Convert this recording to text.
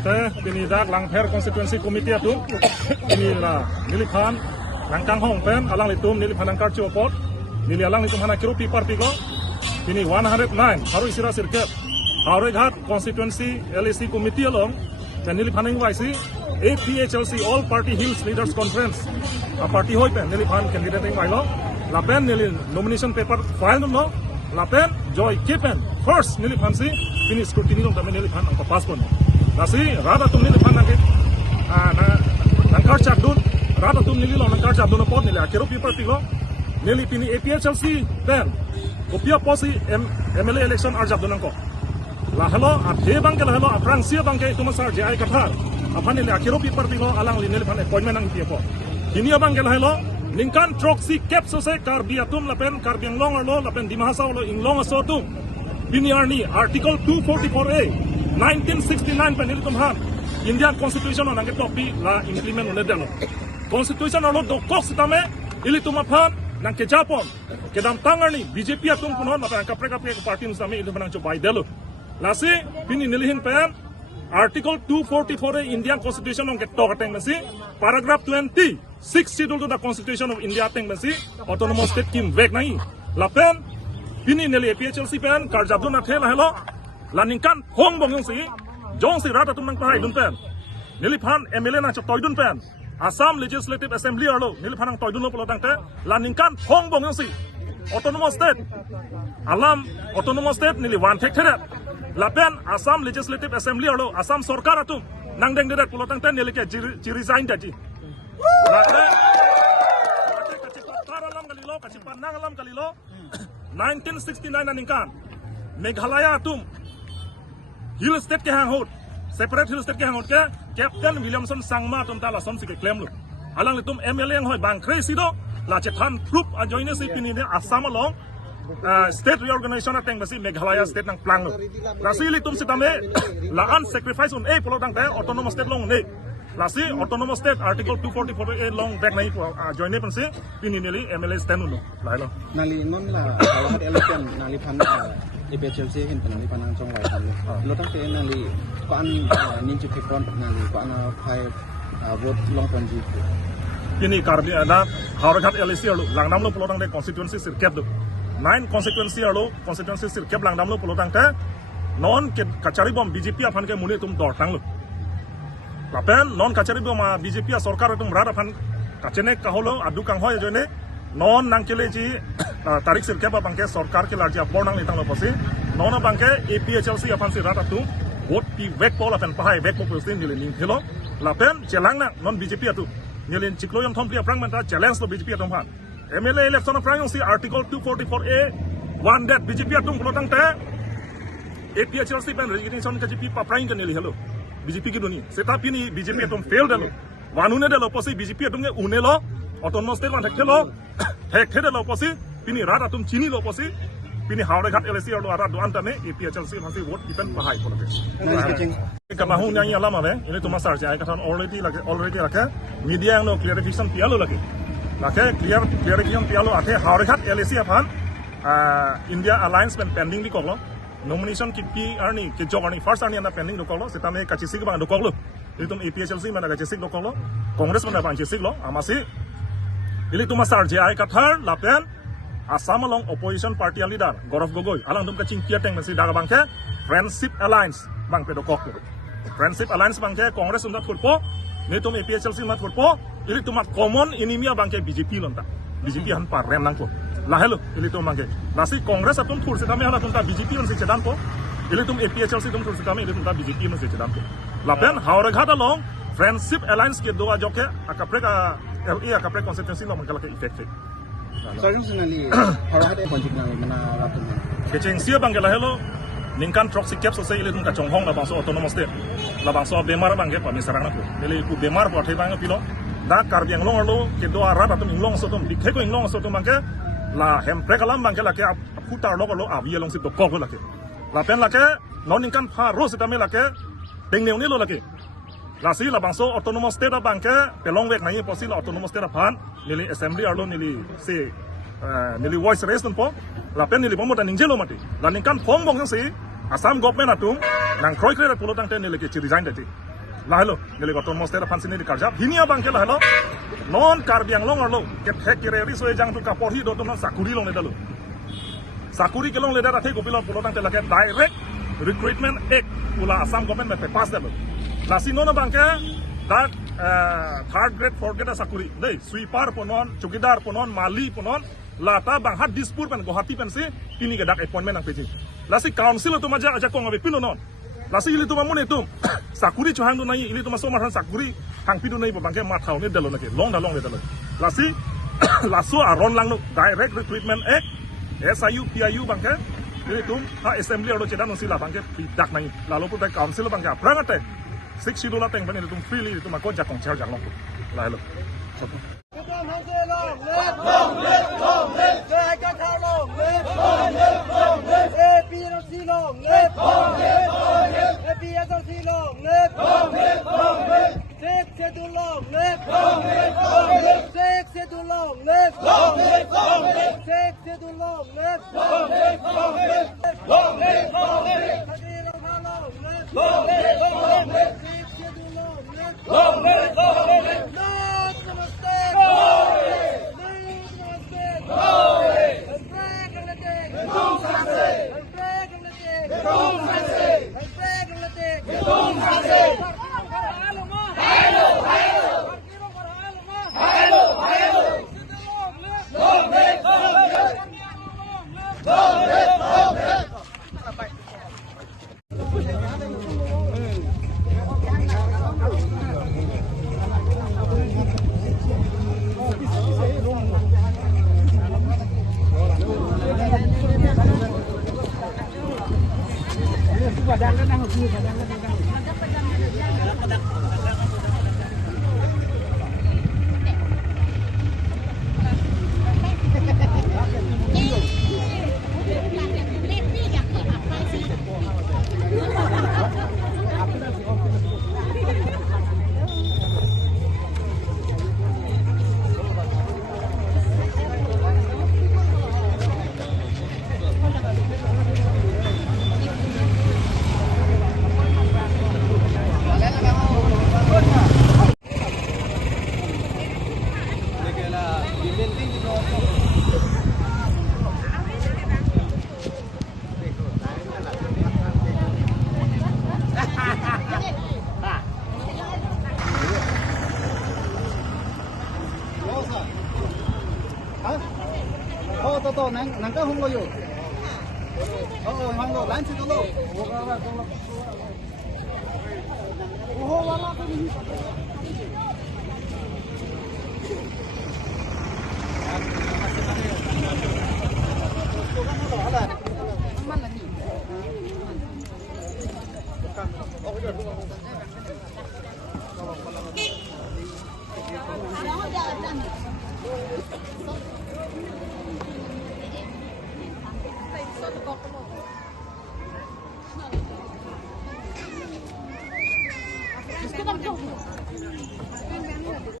Ante pini dak langpher constituency committee atum pini la nili Phan langkang hong pen alang litum nili Phan Karcho pot nili alang litum hana kiru pipar pigo pini 109 haru isira sirket Howraghat constituency LAC committee along dan nili Phan YC APHLC all party hills leaders conference a party hoi pen nili Phan candidate ing bailo la pen nili nomination paper file no la pen joy kepen first nili Phan si pini scrutiny dong tamen nili Phan ang passport nasi rada tum nili Phan nangke nangkar cakdun rada tum nili lo nangkar cakdun pot nili akero paper pigo nili pini APHLC pen kopia posi MLA election arjabdun nangko la halo athe bangke la halo aprang sia bangke itu masar jai kathar aphan nili akero paper pigo alang nili Phan appointment nang piepo kini bangke la halo ningkan troksi cap sose kar biatum lapen kar biang long lo lapen dimahasa lo inglong asotum bini arni article 244A 1969 pen nili tumhan Indian constitution on angke topi la implement ole delo constitution lo do kok sitame ili tumaphan nang ke japon kedam tangarni BJP atum punon lapen kapre party nusame ili manang cobai delo lasi bini nilihin pen article 244A Indian constitution on get talk ateng masi paragraph 20 6 schedule to the constitution of India ateng masi autonomous state kim vek nai lapen pini neli APHLC pen karjabdun athela hello laningkan hong bongyong si jong si rata tum nang pai dun pen neli Phan MLA na chatoy dun pen Assam Legislative Assembly arlo neli Phan ang toy dun lo polotang te laningkan hong bongyong si autonomous state alam autonomous state neli wan thek thera lapen Assam Legislative Assembly arlo Assam sarkar atum nang deng dedat polotang te neli ke resign daji kacipat nang alam kalilo 1969 naningkan Meghalaya atum hill state ke hanghut separate hill state ke hanghut ke Captain Williamson sangma atum tala som sike claim lu alang litum MLA yang hoi bang crazy do la chethan group join si pini ne Assam along state reorganization ateng basi Meghalaya state nang plan lu rasi litum sitame la an sacrifice on a polodang te autonomous state long ne lasi autonomous state article 244A long back nai join ne panse pini neli MLA stand lu lailo nali non la Howraghat election nali Phan APHLC hin nali Phan ang chong lai tham lo tang te nali Phan nin chu khekron nali Phan phai vote long pan ji pini karbi ada Howraghat LAC lu langnam lu polodang de constituency sirkep du 9 constituency sirkep langnam lu polodang te non ke kachari bom BJP aphan ke mune tum dor tang lu lapen non kachari bom BJP sarkar tum rada Phan kachene kaholo adu kang hoy joine non nangkele ji tarik sirkep bangke sarkar ke larja bornang litang lo posi non bangke APHLC aphan si rada tum vote pi vek pol apen pahai vek pol sin nile ning thelo lapen chelang na non BJP atu nilin chikloyam thom pli aprang menta challenge lo BJP atum Phan MLA election aprang si article 244A one that BJP atum polotang te APHLC pen resignation ka jipi paprang ka nili hello BJP ki duni seta pini BJP atum fail delo wanune delo posi BJP atum nge unelo autonomous state man thelo hek delo posi pini rada atum chini lo posi pini Howraghat LAC arlo ara do antane APHLC hansi vote ipen pahai polote kamahu nyai alam ave ini tuma sarja ai kathan already lake media no clarification pialo lake clarification pialo ate Howraghat LAC aphan India alliance pen pending di koklo nomination ki arni ke jog arni first arni anda pending do koklo setame kachisik bang do koklo itum APHLC mana kachisik do koklo congress mana bang chisik lo amasi ili tuma sarja ai kathar lapen Assam along opposition party leader Gaurav Gogoi alang dum kaching piateng masi daga bangke friendship alliance bang pedo koklo friendship alliance bangke congress unda thurpo nitum APHLC mat thurpo ili tuma common enemy bangke BJP lonta BJP han par rem nang po lahelo ili tum bangke nasi congress atum thur setame hala tumta BJP on se chedan po ili tum APHLC tum thur setame ili tumta BJP on se chedan po lapen Howraghat along friendship alliance ke doa joke akapre ka LA akapre constituency lo mangkala ke effect Personally, Howraghat konjik nang mana ratun keceng sia bangke lahelo ningkan troksi cap so ile tum ka chonghong la bangso autonomous state la bangso bemar bangke pa misarang na po nili ku bemar po thai bang pilo da karbiang long lo ke do ara tum inglong so tum dikhe ko inglong so tum bangke la hem prekalam bangke la ke putar lo avi long si to ko la ke la pen la ke non ningkan pha ro sitame la ke pengneu ni lo la ke la si la bangso autonomous state bangke pelong wek nai posi la autonomous state Phan nili assembly arlo nili se nili voice raise po la pen nili pomota ningjelo mati la ningkan phong bong si Assam government atum nang kroi kre pulotang te nili ke resign dati lah lo nili ko ton monster Phan sini di Karjap hinia bang ke lah lo non karbiang long lo ke thek kireri so jang tu kapor hi do ton sakuri long le dalo sakuri ke long le da the ko pilon pulo tang te la ke direct recruitment act pula Assam government me pass dalo la sino na bang ke that third grade fourth grade sakuri dei sweeper ponon chukidar ponon mali ponon lata bang hat dispur pen Guwahati pen si ini ke dak appointment ang peji la si council tu maja aja ko ngabe pilonon lasi ili tu mamune tu sakuri chuhang tu nai ili tu maso maran sakuri hang pidu nai bangke mathau ne dalo nake long le dalo lasi laso aron lang no direct recruitment act SIU PIU bangke ili tu ha assembly ro chedan sila bangke dak nai lalu pu tai council bangke prangate 6 schedule teng bani tu freely tu makon jakong cher jang long la hello nang ka hong yo hong lo lan chu lo Just get up, go.